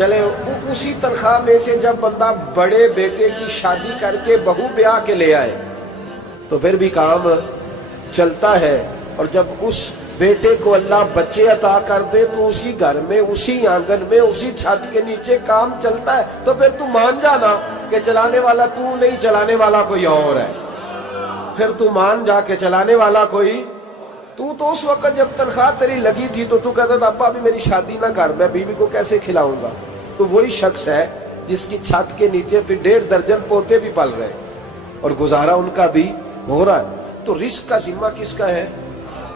چلے اسی تنخواہ میں سے جب بندہ بڑے بیٹے کی شادی کر کے بہو بیاہ کے لے آئے تو پھر بھی کام چلتا ہے، اور جب اس بیٹے کو اللہ بچے عطا کر دے تو اسی گھر میں، اسی آنگن میں، اسی چھت کے نیچے کام چلتا ہے۔ تو پھر تو مان جانا کہ چلانے والا تو نہیں، چلانے والا کوئی اور ہے۔ پھر تو مان جا کے چلانے والا کوئی تو اس وقت جب تنخواہ تیری لگی تھی تو کہتا تھا ابا ابھی میری شادی نہ کر، میں بیوی کو کیسے کھلاؤں گا؟ تو وہی شخص ہے جس کی چھت کے نیچے پھر 1.5 درجن پوتے بھی پل رہے اور گزارا ان کا بھی ہو رہا ہے۔ تو رزق کا ذمہ کس کا ہے؟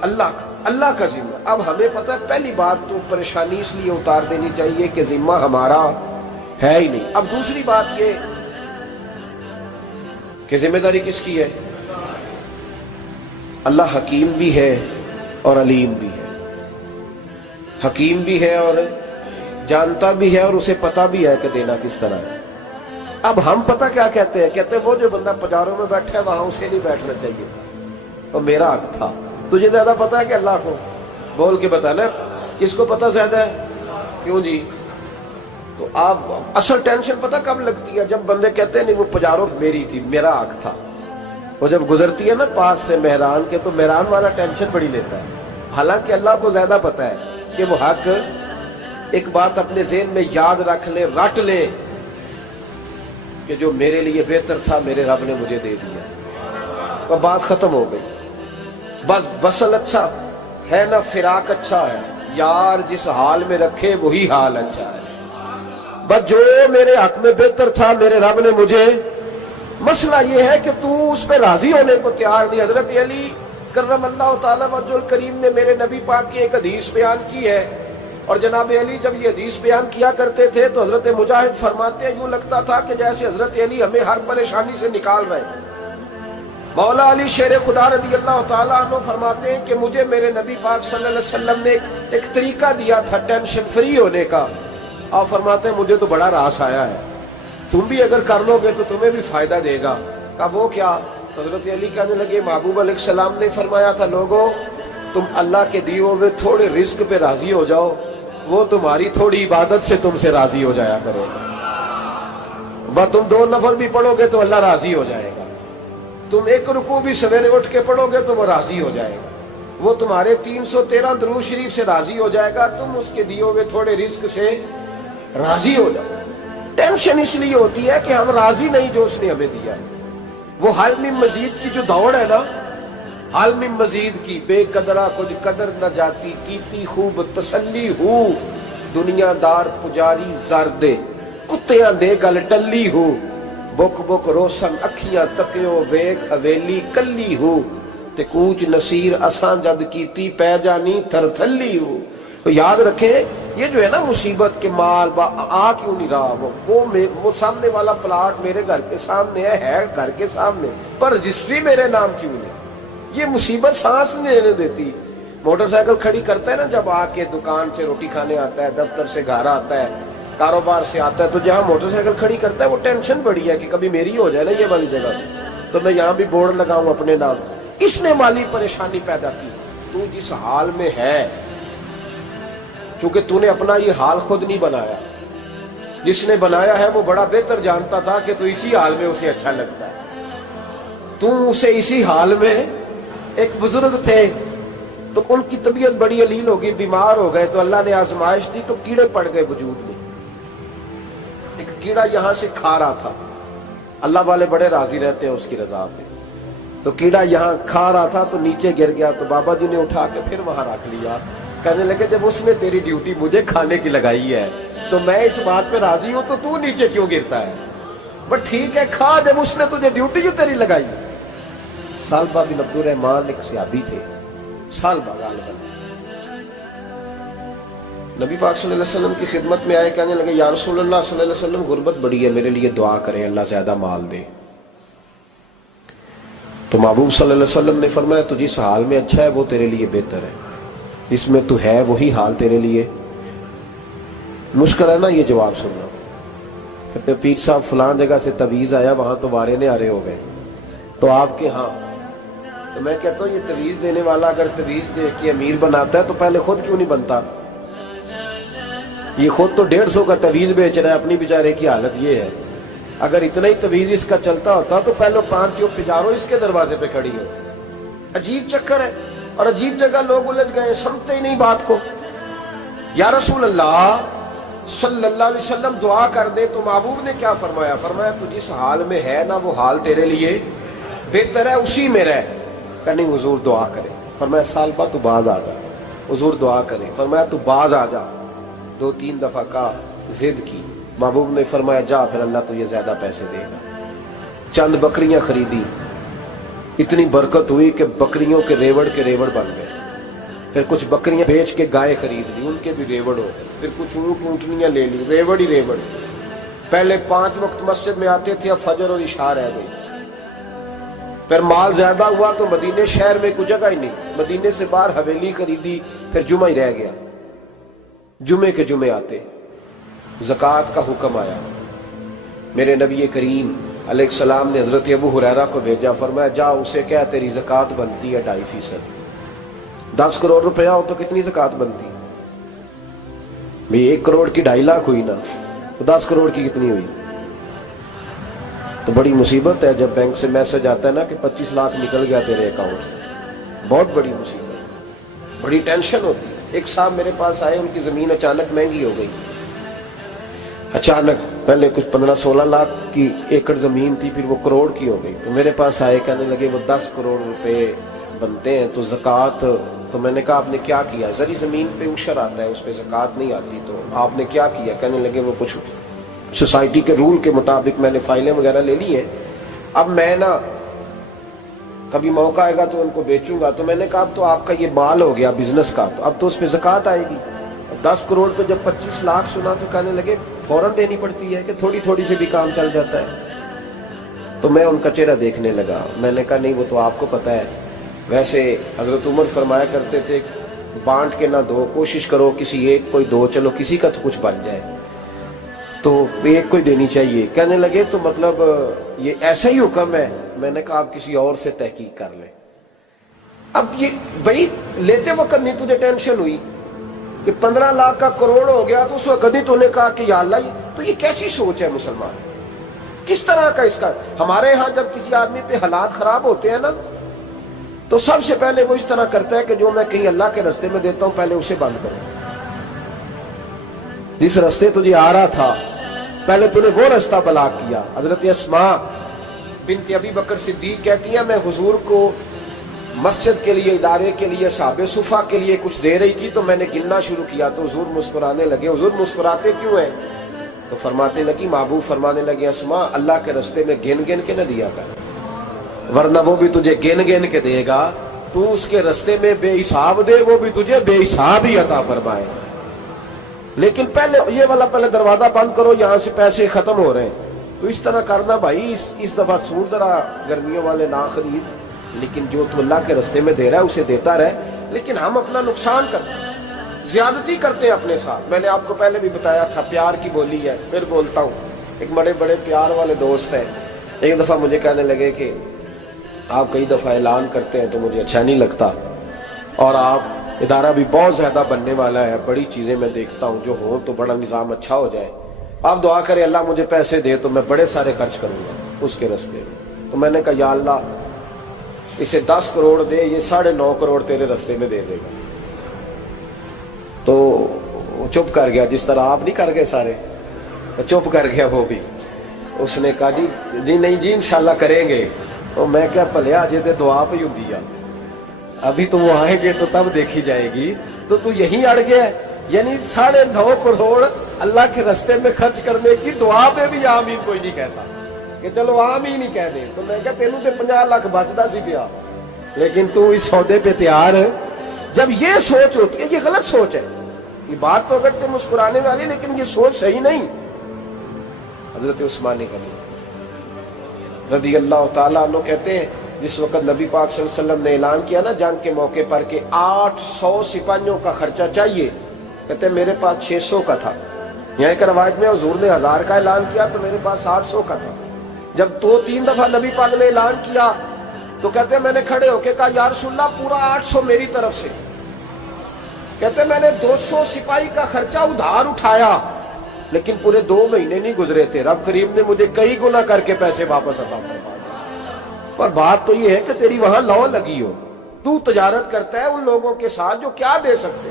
اللہ کا ذمہ۔ اب ہمیں پتہ ہے پہلی بات تو پریشانی اس لیے اتار دینی چاہیے کہ ذمہ ہمارا ہے ہی نہیں۔ اب دوسری بات یہ کہ ذمہ داری کس کی ہے؟ اللہ حکیم بھی ہے اور علیم بھی ہے، حکیم بھی ہے اور جانتا بھی ہے اور اسے پتہ بھی ہے کہ دینا کس طرح ہے۔ اب ہم پتہ کیا کہتے ہیں؟ کہتے ہیں وہ جو بندہ پجاروں میں بیٹھا ہے وہاں اسے نہیں بیٹھنا چاہیے اور میرا حق تھا۔ تجھے زیادہ پتہ ہے کہ اللہ کو؟ بول کے بتانا کس کو پتہ زیادہ ہے؟ کیوں جی؟ تو آپ اصل ٹینشن پتہ کب لگتی ہے؟ جب بندے کہتے ہیں نہیں وہ پجاروں میری تھی، میرا حق تھا۔ وہ جب گزرتی ہے نا پاس سے مہران کے تو مہران والا ٹینشن بڑی لیتا ہے، حالانکہ اللہ کو زیادہ پتہ ہے کہ وہ حق۔ ایک بات اپنے ذہن میں یاد رکھ لیں، رٹ لیں کہ جو میرے لیے بہتر تھا میرے رب نے مجھے دے دیا، اور بات ختم ہو گئی۔ بس وصل اچھا ہے نہ فراق اچھا ہے، یار جس حال میں رکھے وہی حال اچھا ہے۔ بس جو میرے حق میں بہتر تھا میرے رب نے مجھے، مسئلہ یہ ہے کہ تو اس پہ راضی ہونے کو تیار نہیں۔ حضرت علی کرم اللہ تعالیٰ وجہ الکریم نے میرے نبی پاک کی ایک حدیث بیان کی ہے، اور جناب علی جب یہ حدیث بیان کیا کرتے تھے تو حضرت مجاہد فرماتے ہیں یوں لگتا تھا کہ جیسے حضرت علی ہمیں ہر پریشانی سے نکال رہے ہیں۔ مولا علی شیر خدا رضی اللہ تعالیٰ عنہ فرماتے ہیں کہ مجھے میرے نبی پاک صلی اللہ علیہ وسلم نے ایک طریقہ دیا تھا ٹینشن فری ہونے کا۔ آپ فرماتے ہیں مجھے تو بڑا راس آیا ہے، تم بھی اگر کر لو گے تو تمہیں بھی فائدہ دے گا۔ کہا وہ کیا؟ حضرت علی کہنے لگے محبوب علیہ السلام نے فرمایا تھا لوگوں تم اللہ کے دیے ہوئے تھوڑے رزق پہ راضی ہو جاؤ، وہ تمہاری تھوڑی عبادت سے تم سے راضی ہو جایا کرو گا۔ بس تم 2 نفل بھی پڑھو گے تو اللہ راضی ہو جائے گا، تم 1 رکوع بھی سویرے اٹھ کے پڑھو گے تو وہ راضی ہو جائے گا، وہ تمہارے 313 درود شریف سے راضی ہو جائے گا، تم اس کے دیے ہوئے تھوڑے رزق سے راضی ہو جاؤ۔ ٹینشن اس لیے ہوتی ہے کہ ہم راضی نہیں جو اس نے ہمیں دیا ہے۔ وہ حال میں مزید کی جو دوڑ ہے نا، حال میں مزید کی، بے قدرہ کچھ قدر نہ جاتی، کیتی خوب تسلی ہو، دنیا دار پجاری زردے، کتیاں دے گل ٹلی ہو، بک بک روشن اکھیاں تکیو ویک حویلی کلی ہو، تے کوچ نصیر اساں جد کیتی پہ جانی تھر تھلی ہو۔ تو یاد رکھیں یہ جو ہے نا مصیبت کے مال آ کیوں نہیں رہا، وہ سامنے والا پلاٹ میرے گھر کے سامنے ہے گھر کے سامنے، پر رجسٹری میرے نام کیوں نہیں؟ یہ مصیبت سانس نہیں لینے دیتی۔ موٹر سائیکل کھڑی کرتا ہے نا جب آ کے دکان سے روٹی کھانے آتا ہے، دفتر سے گھر آتا ہے، کاروبار سے آتا ہے، تو جہاں موٹر سائیکل کھڑی کرتا ہے وہ ٹینشن بڑی ہے کہ کبھی میری ہو جائے نا یہ والی جگہ تو میں یہاں بھی بورڈ لگاؤں اپنے نام۔ اس نے مالی پریشانی پیدا کی۔ تو جس حال میں ہے، کیونکہ تو نے اپنا یہ حال خود نہیں بنایا، جس نے بنایا ہے وہ بڑا بہتر جانتا تھا کہ تو اسی حال میں اسے اچھا لگتا ہے۔ تو اسے اسی حال میں، ایک بزرگ تھے تو ان کی طبیعت بڑی علیل ہو گئی، بیمار ہو گئے، تو اللہ نے آزمائش دی تو کیڑے پڑ گئے وجود میں۔ ایک کیڑا یہاں سے کھا رہا تھا، اللہ والے بڑے راضی رہتے ہیں اس کی رضا پہ، تو کیڑا یہاں کھا رہا تھا تو نیچے گر گیا، تو بابا جی نے اٹھا کے پھر وہاں رکھ لیا، کہنے لگے جب اس نے تیری ڈیوٹی مجھے کھانے کی لگائی ہے تو میں اس بات پہ راضی ہوں تو نیچے کیوں گرتا ہے؟ بس ٹھیک ہے کھا، جب اس نے تجھے ڈیوٹی جو تیری لگائی۔ سالبہ بن عبد الرحمن ایک صحابی تھے، سالبہ غالباً، نبی پاک صلی اللہ علیہ وسلم کی خدمت میں آئے، کہنے لگے یا رسول اللہ صلی اللہ علیہ وسلم غربت بڑی ہے، میرے لیے دعا کریں اللہ زیادہ مال دے۔ تو محبوب صلی اللہ علیہ وسلم نے فرمایا تو جس حال میں اچھا ہے وہ تیرے لیے بہتر ہے، اس میں تو ہے وہی حال تیرے لیے۔ مشکل ہے نا یہ جواب سننا۔ کہتے پیر صاحب فلان جگہ سے تویز آیا، وہاں تو وارے نے آرے ہو گئے، تو آپ کے ہاں، تو میں کہتا ہوں یہ تویز دینے والا اگر تویز دے کے امیر بناتا ہے تو پہلے خود کیوں نہیں بنتا؟ یہ خود تو 150 کا تویز بیچ رہا ہے، اپنی بیچارے کی حالت یہ ہے۔ اگر اتنا ہی تویز اس کا چلتا ہوتا تو پہلے 5 جو پجارو اس کے دروازے پہ کھڑی ہو۔ عجیب چکر ہے اور عجیب جگہ لوگ الجھ گئے، سمجھتے ہی نہیں بات کو۔ یا رسول اللہ صلی اللہ علیہ وسلم دعا کر دے تو محبوب نے کیا فرمایا؟ فرمایا تو جس حال میں ہے نا وہ حال تیرے لیے بہتر ہے، اسی میں رہ۔ کہ نہیں حضور دعا کرے۔ فرمایا سال بعد تو باز آ جا۔ حضور دعا کرے۔ فرمایا تو باز آ جا۔ 2-3 دفعہ کا ضد کی، محبوب نے فرمایا جا پھر اللہ تجھے زیادہ پیسے دے گا۔ چند بکریاں خریدی، اتنی برکت ہوئی کہ بکریوں کے ریوڑ بن گئے۔ پھر کچھ بکریاں بیچ کے گائے خرید لی، ان کے بھی ریوڑ ہو۔ پھر کچھ اونٹ اونٹنیاں لے لی، ریوڑ ہی ریوڑ۔ پہلے 5 وقت مسجد میں آتے تھے، اب فجر اور عشاء رہ گئی۔ پھر مال زیادہ ہوا تو مدینے شہر میں کوئی جگہ ہی نہیں، مدینے سے باہر حویلی خریدی، پھر جمعہ ہی رہ گیا۔ جمعے کے جمعے آتے، زکوٰۃ کا حکم آیا۔ میرے نبی کریم علیہ السلام نے حضرت ابو ہریرہ کو بھیجا، فرمایا جا اسے کہہ تیری زکوٰۃ بنتی ہے 2.5%۔ 10 کروڑ روپیہ ہو تو کتنی زکوٰۃ بنتی؟ بھئی 1 کروڑ کی 2.5 لاکھ ہوئی نا، تو 10 کروڑ کی کتنی ہوئی؟ تو بڑی مصیبت ہے جب بینک سے میسج آتا ہے نا کہ 25 لاکھ نکل گیا تیرے اکاؤنٹ سے، بہت بڑی مصیبت، بڑی ٹینشن ہوتی ہے۔ ایک صاحب میرے پاس آئے، ان کی زمین اچانک مہنگی ہو گئی، اچانک پہلے کچھ 15-16 لاکھ کی ایکڑ زمین تھی، پھر وہ کروڑ کی ہو گئی۔ تو میرے پاس آئے، کہنے لگے وہ 10 کروڑ روپے بنتے ہیں تو زکوٰۃ، تو میں نے کہا آپ نے کیا کیا؟ زری زمین پہ عشر آتا ہے، اس پہ زکوٰۃ نہیں آتی، تو آپ نے کیا کیا؟ کہنے لگے وہ کچھ سوسائٹی کے رول کے مطابق میں نے فائلیں وغیرہ لے لی ہیں، اب میں نا کبھی موقع آئے گا تو ان کو بیچوں گا۔ تو میں نے کہا اب تو آپ کا یہ مال ہو گیا بزنس کا، تو اب تو اس پہ زکوٰۃ آئے گی۔ 10 کروڑ پہ جب 25 لاکھ سنا تو کہنے لگے فوراً دینی پڑتی ہے کہ تھوڑی تھوڑی سے بھی کام چل جاتا ہے؟ تو میں ان کا چہرہ دیکھنے لگا، میں نے کہا نہیں وہ تو آپ کو پتہ ہے، ویسے حضرت عمر فرمایا کرتے تھے بانٹ کے نہ دو، کوشش کرو کسی ایک کو ہی دو، چلو کسی کا تو کچھ بن جائے، تو ایک کو ہی دینی چاہیے۔ کہنے لگے تو مطلب یہ ایسا ہی حکم ہے؟ میں نے کہا آپ کسی اور سے تحقیق کر لیں۔ اب یہ بھائی لیتے وقت نہیں تجھے ٹینشن ہوئی کہ 15 لاکھ کا کروڑ ہو گیا، تو اس وقت کبھی تو نے کہا کہ یا اللہ، تو یہ کیسی سوچ ہے مسلمان؟ کس طرح کا اس کا؟ ہمارے ہاں جب کسی آدمی پہ حالات خراب ہوتے ہیں نا تو سب سے پہلے وہ اس طرح کرتا ہے کہ جو میں کہیں اللہ کے رستے میں دیتا ہوں پہلے اسے بند کرو۔ جس رستے تجھے آ رہا تھا پہلے تو نے وہ رستہ بلاک کیا۔ حضرت اسماء بنت ابی بکر صدیق کہتی ہیں میں حضور کو مسجد کے لیے، ادارے کے لیے، صحابہ صفہ کے لیے کچھ دے رہی تھی، تو میں نے گننا شروع کیا تو حضور مسکرانے لگے۔ حضور مسکراتے کیوں ہیں؟ تو فرمانے لگی، محبوب فرمانے لگے اسماء اللہ کے رستے میں گن گن کے نہ دیا کر، ورنہ وہ بھی تجھے گن گن کے دے گا، تو اس کے رستے میں بے حساب دے، وہ بھی تجھے بے حساب ہی عطا فرمائے۔ لیکن پہلے یہ والا پہلے دروازہ بند کرو، یہاں سے پیسے ختم ہو رہے ہیں، تو اس طرح کرنا بھائی۔ اس دفعہ سوٹ ذرا گرمیوں والے نہ خرید، لیکن جو تو اللہ کے رستے میں دے رہا ہے اسے دیتا رہے۔ لیکن ہم اپنا نقصان کرتے ہیں، زیادتی کرتے ہیں اپنے ساتھ۔ میں نے آپ کو پہلے بھی بتایا تھا پیار کی بولی ہے، پھر بولتا ہوں۔ ایک بڑے بڑے پیار والے دوست ہیں، ایک دفعہ مجھے کہنے لگے کہ آپ کئی دفعہ اعلان کرتے ہیں تو مجھے اچھا نہیں لگتا، اور آپ ادارہ بھی بہت زیادہ بننے والا ہے، بڑی چیزیں میں دیکھتا ہوں جو ہوں تو بڑا نظام اچھا ہو جائے، آپ دعا کریں اللہ مجھے پیسے دے تو میں بڑے سارے خرچ کروں گا اس کے رستے میں۔ تو میں نے کہا یا اللہ اسے 10 کروڑ دے، یہ 9.5 کروڑ تیرے رستے میں دے دے گا۔ تو چپ کر گیا، جس طرح آپ نہیں کر گئے سارے، چپ کر گیا وہ بھی۔ اس نے کہا جی نہیں جی انشاءاللہ کریں گے۔ تو میں کیا پلیا جی دعا پہ ہوں دیا، ابھی تو وہ آئیں گے تو تب دیکھی جائے گی، تو یہیں اڑ گیا ہے۔ یعنی 9.5 کروڑ اللہ کے رستے میں خرچ کرنے کی دعا پہ بھی آمین کوئی نہیں کہتا کہ چلو آمین ہی کہہ دیں۔ تو میں کہا تینوں تے 50 لاکھ بچتا سی پیا، لیکن تو اس سودے پہ تیار ہے۔ جب یہ سوچ ہوتی ہے، یہ غلط سوچ ہے، یہ بات تو اگر تے مسکرانے والی، لیکن یہ سوچ صحیح نہیں۔ حضرت عثمان غنی رضی اللہ تعالیٰ عنہ کہتے ہیں جس وقت نبی پاک صلی اللہ علیہ وسلم نے اعلان کیا نا جنگ کے موقع پر کہ 800 سپاہیوں کا خرچہ چاہیے، کہتے ہیں میرے پاس 600 کا تھا۔ یہاں ایک روایت میں حضور نے 1000 کا اعلان کیا تو میرے پاس 800 کا تھا۔ جب 2-3 دفعہ نبی پاک نے اعلان کیا تو کہتے ہیں میں نے کھڑے ہو کے کہا یا رسول اللہ پورا 800 میری طرف سے۔ کہتے میں نے 200 سپاہی کا خرچہ ادھار اٹھایا لیکن پورے 2 مہینے نہیں گزرے تھے، رب کریم نے مجھے کئی گنا کر کے پیسے واپس عطا فرما دیے۔ پر بات تو یہ ہے کہ تیری وہاں لو لگی ہو، تو تجارت کرتا ہے ان لوگوں کے ساتھ جو کیا دے سکتے۔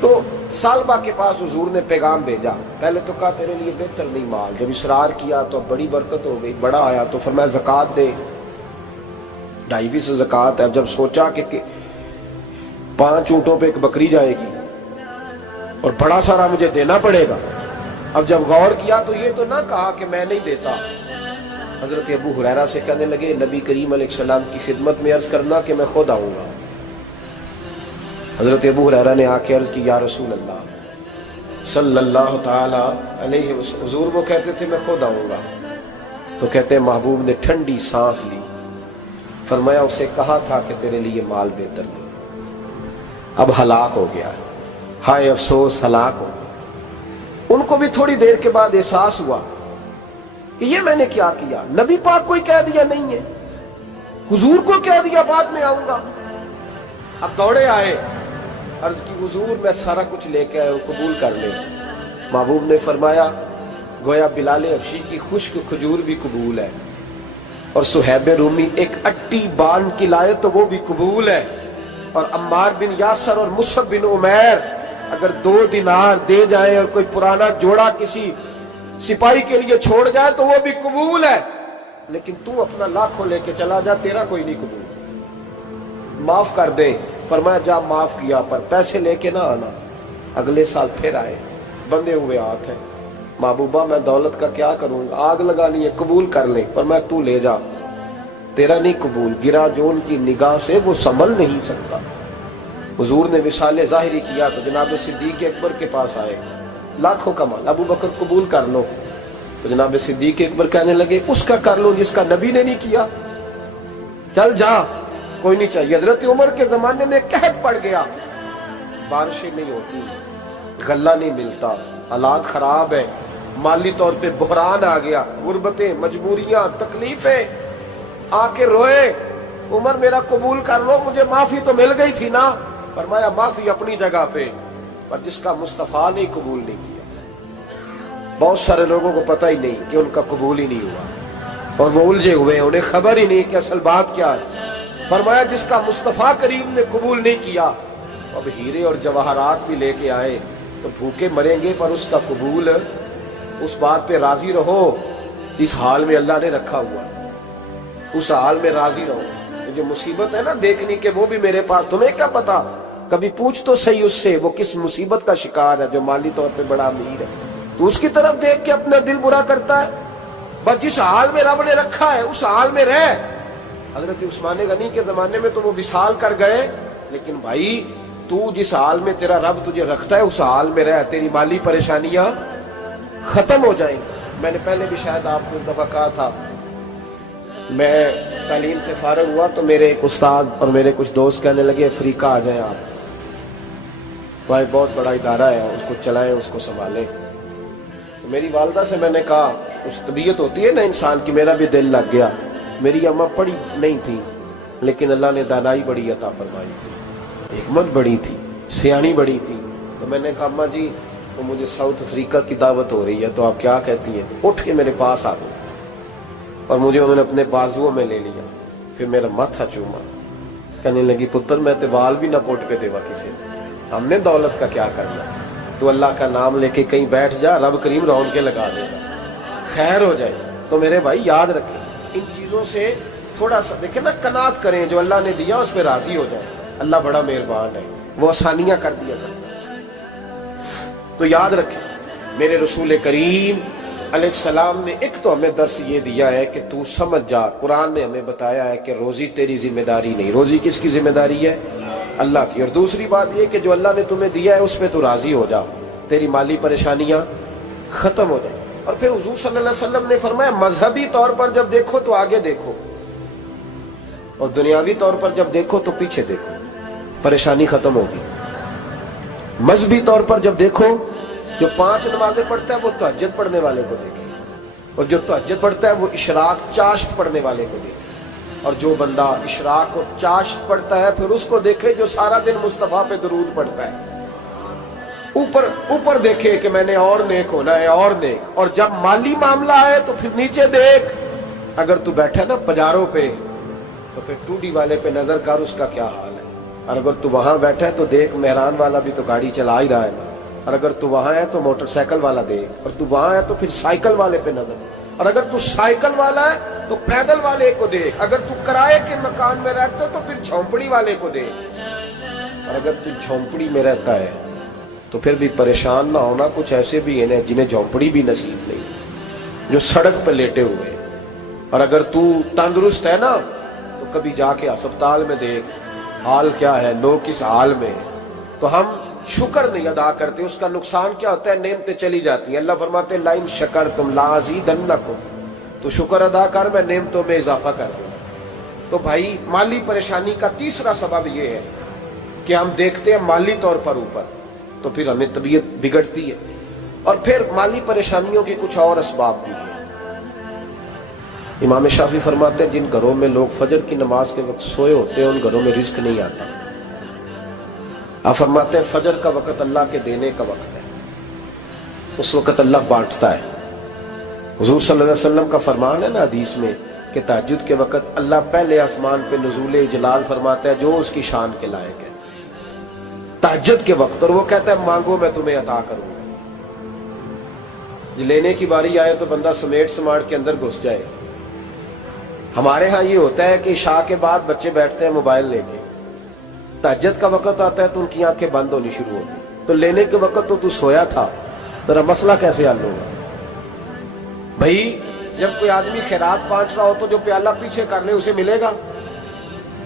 تو سالبہ کے پاس حضور نے پیغام بھیجا، پہلے تو کہا تیرے لیے بہتر نہیں مال، جب اصرار کیا تو اب بڑی برکت ہو گئی، بڑا آیا تو فرمایا زکوٰۃ دے، 2.5% زکوٰۃ ہے۔ اب جب سوچا کہ 5 اونٹوں پہ ایک بکری جائے گی اور بڑا سارا مجھے دینا پڑے گا، اب جب غور کیا تو یہ تو نہ کہا کہ میں نہیں دیتا۔ حضرت ابو ہریرہ سے کہنے لگے نبی کریم علیہ السلام کی خدمت میں عرض کرنا کہ میں خود آؤں گا۔ حضرت ابو ہریرہ نے آ کے عرض کی یا رسول اللہ صلی اللہ تعالی علیہ وسلم، حضور وہ کہتے تھے میں خود آؤں گا، تو کہتے ہیں محبوب نے ٹھنڈی سانس لی، فرمایا اسے کہا تھا کہ تیرے لیے مال بہتر نہیں، اب ہلاک ہو گیا، ہائے افسوس ہلاک ہو گیا۔ ان کو بھی تھوڑی دیر کے بعد احساس ہوا کہ یہ میں نے کیا کیا، نبی پاک کو ہی کہہ دیا نہیں ہے، حضور کو کہہ دیا بعد میں آؤں گا۔ اب دوڑے آئے، عرض کی حضور میں سارا کچھ لے کے آئے ہوں، قبول کر لیں۔ محبوب نے فرمایا گویا بلال حبشی کی خشک کھجور بھی قبول ہے، اور صہیب رومی ایک اٹی باندھ کی لائے تو وہ بھی قبول ہے، اور عمار بن یاسر اور مصعب بن عمیر اگر 2 دینار دے جائیں اور کوئی پرانا جوڑا کسی سپاہی کے لیے چھوڑ جائے تو وہ بھی قبول ہے، لیکن تو اپنا لاکھوں لے کے چلا جا، تیرا کوئی نہیں قبول، معاف کر دیں۔ فرمایا جا معاف کیا، پر پیسے لے کے نہ آنا۔ اگلے سال پھر آئے، بندے ہوئے ہاتھ ہیں، محبوبہ میں دولت کا کیا کروں گا، آگ لگانی ہے، قبول کر لیں۔ فرمایا تو لے جا، تیرا نہیں قبول، گرا جو ان کی نگاہ سے وہ سنبھل نہیں سکتا۔ حضور نے وصال ظاہری کیا تو جناب صدیق اکبر کے پاس آئے، لاکھوں کا مال، ابو بکر قبول کر لو، تو جناب صدیق اکبر کہنے لگے اس کا کر لو جس کا نبی نے نہیں کیا، چل جا کوئی نہیں چاہیے۔ حضرت عمر کے زمانے میں قحط پڑ گیا، بارشیں نہیں ہوتی، غلہ نہیں ملتا، حالات خراب ہے، مالی طور پہ بحران آ گیا، غربتیں، مجبوریاں، تکلیفیں، آ کے روئے، عمر میرا قبول کر لو، مجھے معافی تو مل گئی تھی نا۔ فرمایا معافی اپنی جگہ پہ، پر جس کا مصطفیٰ نے قبول نہیں کیا۔ بہت سارے لوگوں کو پتہ ہی نہیں کہ ان کا قبول ہی نہیں ہوا، اور وہ الجھے ہوئے، انہیں خبر ہی نہیں کہ اصل بات کیا ہے۔ فرمایا جس کا مصطفیٰ کریم نے قبول نہیں کیا، اب ہیرے اور جواہرات بھی لے کے آئے تو بھوکے مریں گے، پر اس کا قبول، اس بات پہ راضی رہو، اس حال میں اللہ نے رکھا ہوا، اس حال میں راضی رہو۔ یہ جو مصیبت ہے نا دیکھنی کہ وہ بھی میرے پاس، تمہیں کیا پتا، کبھی پوچھ تو صحیح اس سے وہ کس مصیبت کا شکار ہے، جو مالی طور پہ بڑا امیر ہے، تو اس کی طرف دیکھ کے اپنا دل برا کرتا ہے۔ بس جس حال میں رب نے رکھا ہے اس حال میں رہ۔ حضرت عثمان غنی کے زمانے میں تو وہ وصال کر گئے، لیکن بھائی تو جس حال میں تیرا رب تجھے رکھتا ہے اس حال میں رہ، تیری مالی پریشانیاں ختم ہو جائیں۔ میں نے پہلے بھی شاید آپ کو ایک دفعہ کہا تھا، میں تعلیم سے فارغ ہوا تو میرے ایک استاد اور میرے کچھ دوست کہنے لگے افریقہ آ جائیں آپ، بھائی بہت بڑا ادارہ ہے، اس کو چلائیں، اس کو سنبھالیں۔ میری والدہ سے میں نے کہا، اس طبیعت ہوتی ہے نا انسان کی، میرا بھی دل لگ گیا۔ میری اماں پڑھی نہیں تھی لیکن اللہ نے دانائی بڑی عطا فرمائی تھی، حکمت بڑی تھی، سیانی بڑی تھی۔ تو میں نے کہا اماں جی وہ مجھے ساؤتھ افریقہ کی دعوت ہو رہی ہے تو آپ کیا کہتی ہیں؟ تو اٹھ کے میرے پاس آ گئی اور مجھے انہوں نے اپنے بازوؤں میں لے لیا، پھر میرا ماتھا چوما، کہنے لگی پتر میں تے وال بھی نہ پوٹ کے دیوا کسی نے، ہم نے دولت کا کیا کرنا، تو اللہ کا نام لے کے کہیں بیٹھ جا، رب کریم رون کے لگا دے گا، خیر ہو جائے۔ تو میرے بھائی یاد رکھیں ان چیزوں سے تھوڑا سا دیکھیں نا، قناعت کریں، جو اللہ نے دیا اس پہ راضی ہو جائے، اللہ بڑا مہربان ہے، وہ آسانیاں کر دیا کرتا ہے۔ تو یاد رکھیں میرے رسول کریم علیہ السلام نے ایک تو ہمیں درس یہ دیا ہے کہ تو سمجھ جا، قرآن نے ہمیں بتایا ہے کہ روزی تیری ذمہ داری نہیں، روزی کس کی ذمہ داری ہے؟ اللہ کی۔ اور دوسری بات یہ کہ جو اللہ نے تمہیں دیا ہے اس پہ تو راضی ہو جا، تیری مالی پریشانیاں ختم ہو جائیں۔ اور پھر حضور صلی اللہ علیہ وسلم نے فرمایا مذہبی طور پر جب دیکھو تو آگے دیکھو، اور دنیاوی طور پر جب دیکھو تو پیچھے دیکھو، پریشانی ختم ہوگی۔ مذہبی طور پر جب دیکھو، جو 5 نمازیں پڑھتا ہے وہ تہجد پڑھنے والے کو دیکھے، اور جو تہجد پڑھتا ہے وہ اشراق چاشت پڑھنے والے کو دیکھے، اور جو بندہ اشراق اور چاشت پڑھتا ہے پھر اس کو دیکھے جو سارا دن مصطفیٰ پہ درود پڑھتا ہے۔ اوپر اوپر دیکھے کہ میں نے اور نیک ہونا ہے اور نیک، اور جب مالی معاملہ ہے تو پھر نیچے دیکھ. اگر تو بیٹھا نا پجاروں پہ تو پھر ٹوڈی والے پہ نظر کر اس کا کیا حال ہے، اور اگر تو وہاں بیٹھا ہے تو دیکھ مہران والا بھی تو گاڑی چلا ہی رہا ہے نا، اور اگر تو وہاں ہے تو موٹر سائیکل والا دیکھ، اور تو وہاں ہے تو پھر سائیکل والے پہ نظر، اور اگر تو سائیکل والا ہے تو پیدل والے کو دیکھ، اگر تو کرائے کے مکان میں رہتا تو پھر جھونپڑی والے کو دیکھ، اور اگر تو جھونپڑی میں رہتا ہے تو پھر بھی پریشان نہ ہونا. کچھ ایسے بھی ہیں جنہیں جھونپڑی بھی نصیب نہیں، جو سڑک پہ لیٹے ہوئے. اور اگر تو تندرست ہے نا تو کبھی جا کے اسپتال میں دیکھ حال کیا ہے، لوگ کس حال میں. تو ہم شکر نہیں ادا کرتے، اس کا نقصان کیا ہوتا ہے، نعمتیں چلی جاتی ہیں. اللہ فرماتے ہیں لئن شکرتم لازیدنکم، تو شکر ادا کر میں نعمتوں میں اضافہ کر دوں. تو بھائی مالی پریشانی کا تیسرا سبب یہ ہے کہ ہم دیکھتے ہیں مالی طور پر اوپر، تو پھر ہمیں طبیعت بگڑتی ہے. اور پھر مالی پریشانیوں کے کچھ اور اسباب بھی ہیں. امام شافعی فرماتے ہیں جن گھروں میں لوگ فجر کی نماز کے وقت سوئے ہوتے ہیں ان گھروں میں رزق نہیں آتا. آپ فرماتے ہیں فجر کا وقت اللہ کے دینے کا وقت ہے، اس وقت اللہ بانٹتا ہے. حضور صلی اللہ علیہ وسلم کا فرمان ہے نا حدیث میں کہ تہجد کے وقت اللہ پہلے آسمان پہ نزول جلال فرماتا ہے جو اس کی شان کے لائق ہے تہجد کے وقت، اور وہ کہتا ہے مانگو میں تمہیں عطا کروں گا. لینے کی باری آئے تو بندہ سمیٹ سماٹ کے اندر گھس جائے. ہمارے ہاں یہ ہوتا ہے کہ عشاء کے بعد بچے بیٹھتے ہیں موبائل لے کے، تہجد کا وقت آتا ہے تو ان کی آنکھیں بند ہونی شروع ہوتی، تو لینے کے وقت تو سویا تھا، ذرا مسئلہ کیسے حل ہوگا؟ بھائی جب کوئی آدمی خیرات بانٹ رہا ہو تو جو پیالہ پیچھے کر لے اسے ملے گا؟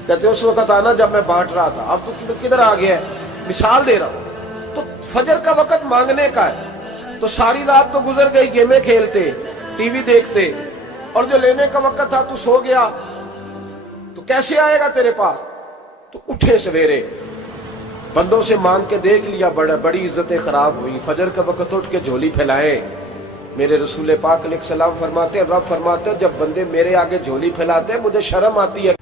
کہتے اس وقت آنا جب میں بانٹ رہا تھا، اب تو کدھر آ گیا ہے؟ مثال دے رہا ہوں. تو فجر کا وقت مانگنے کا ہے، تو ساری رات تو گزر گئی گیمیں کھیلتے، ٹی وی دیکھتے، اور جو لینے کا وقت تھا تو سو گیا، تو کیسے آئے گا تیرے پاس؟ تو اٹھے سویرے بندوں سے مانگ کے دیکھ لیا، بڑی عزتیں خراب ہوئی. فجر کا وقت اٹھ کے جھولی پھیلائے. میرے رسول پاک علیہ السلام فرماتے ہیں، رب فرماتے ہیں جب بندے میرے آگے جھولی پھیلاتے ہیں مجھے شرم آتی ہے.